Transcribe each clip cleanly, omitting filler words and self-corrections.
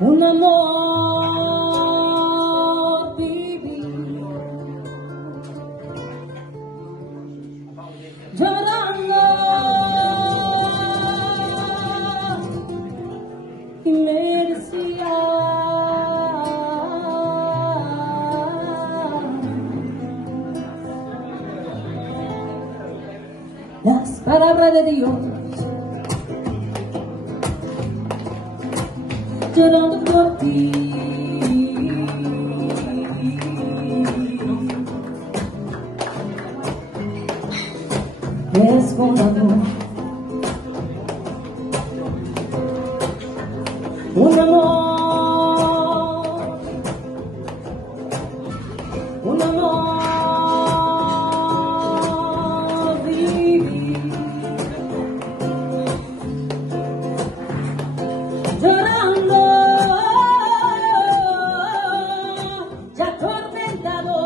un amor viví, llorando y me decía las palabras de Dios, llorando por ti. Es con amor, un amor, un amor viví, llorando, ya atormentado,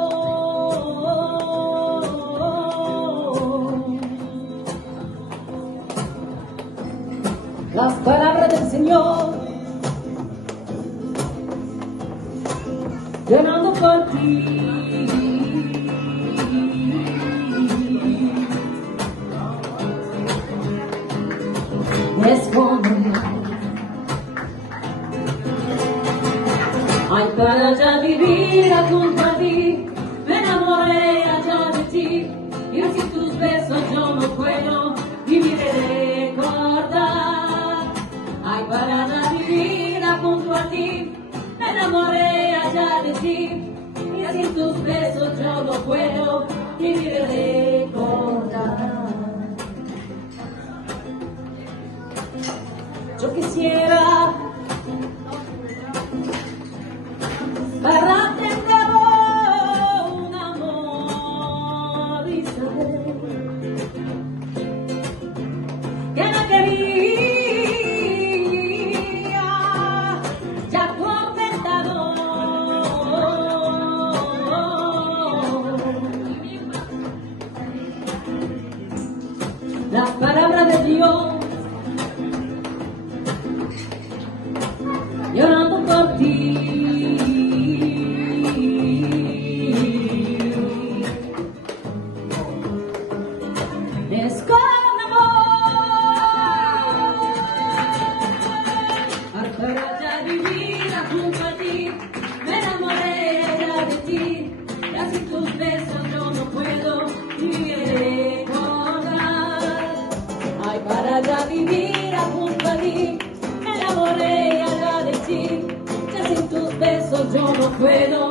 las palabras del Señor, llorando por ti. Es como ay, para ya vivir junto a ti, me enamoré allá de ti, y sin tus besos yo no puedo vivir y recordar. Ay, para ya vivir junto a ti, me enamoré allá de ti, y sin tus besos yo no puedo vivir y recordar. Yo quisiera para tener un amor y saber que no quería ya atormentado. Las palabras de Dios, llorando por ti. Es con amor, para ya vivir junto a ti, me enamoré ya de ti, y sin tus besos yo no puedo vivir y recordar. Ay, para ya vivir junto a ti, me enamoré ya de ti, y sin tus besos yo no puedo